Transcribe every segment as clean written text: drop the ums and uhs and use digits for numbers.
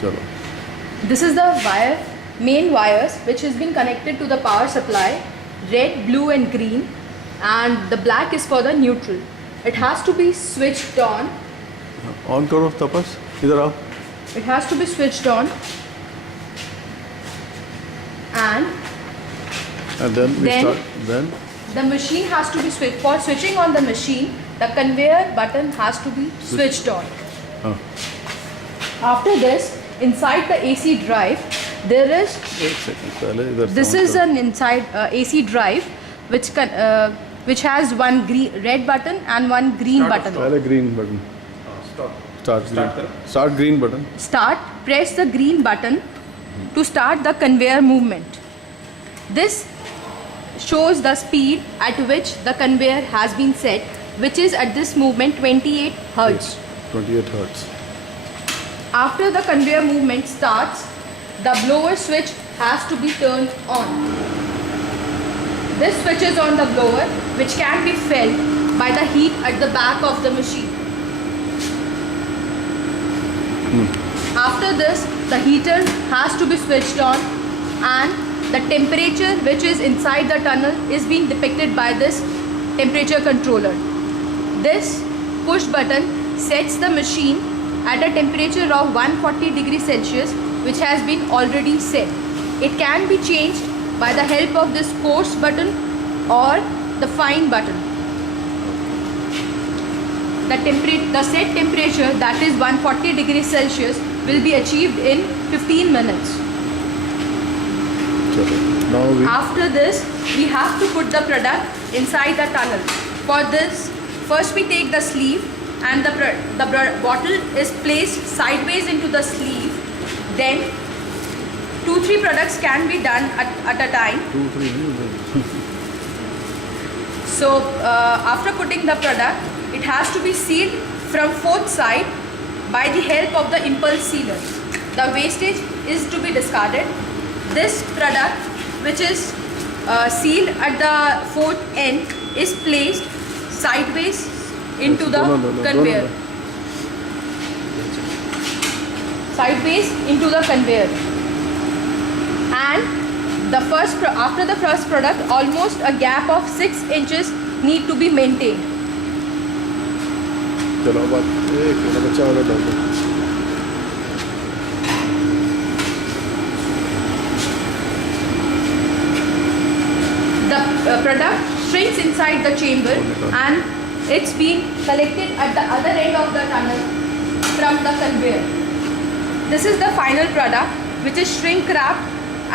चलो. This is the main wires which has been connected to the power supply, red, blue and green, and the black is for the neutral. It has to be switched on. On करो तपस, इधर आओ. It has to be switched on, and then we Then- start. Then the machine has to be switched. For switching on the machine, the conveyor button has to be switched on. हाँ. After this, inside the AC drive, there is एक second पहले इधर. this sound is करो. an inside AC drive which has one red button and one green button. पहले green button. Start green button. Start, press the green button to start the conveyor movement. This shows the speed at which the conveyor has been set, which is at this movement 28 Hertz. 28 hertz. After the conveyor movement starts, the blower switch has to be turned on. This switches on the blower, which can be felt by the heat at the back of the machine. After this, the heater has to be switched on, and the temperature which is inside the tunnel is being depicted by this temperature controller. This push button sets the machine at a temperature of 140 degrees Celsius, which has been already set. It can be changed by the help of this coarse button or the fine button. The set temperature, that is 140 degrees Celsius, will be achieved in 15 minutes. चलो. Now we. After this, we have to put the product inside the tunnel. For this, first we take the sleeve, and the bottle is placed sideways into the sleeve. Then 2-3 products can be done at a time. 2, 3. So after putting the product, it has to be sealed from 4th side by the help of the impulse sealer. The wastage is to be discarded. This product, which is sealed at the 4th end, is placed sideways into the conveyor. Sideways into the conveyor. And after the first product, almost a gap of 6 inches need to be maintained. चलो अब एक मेरा बच्चा वाला डाल दो. The product shrinks inside the chamber, and it's being collected at the other end of the tunnel from the conveyor. This is the final product, which is shrink wrapped,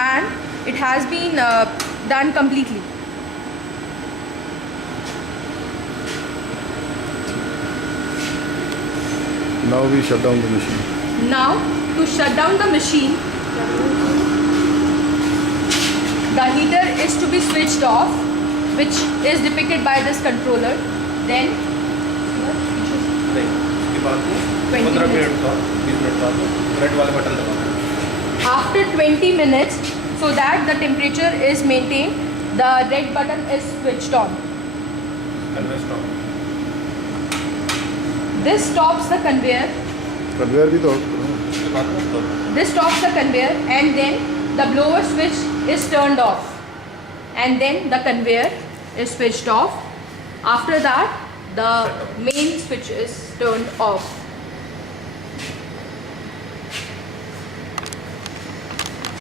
and it has been done completely. Now we shut down the machine. Now, to shut down the machine, the heater is to be switched off, which is depicted by this controller. Then, 15 minute का 20 minute का red वाले button दबाना. after 20 minutes, so that the temperature is maintained, the red button is switched on. Conveyor stop. This stops the conveyor. Conveyor भी तो. उसके बाद में तो This stops the conveyor, and then the blower switch is turned off, and then the conveyor is switched off. After that, the main switch is turned off.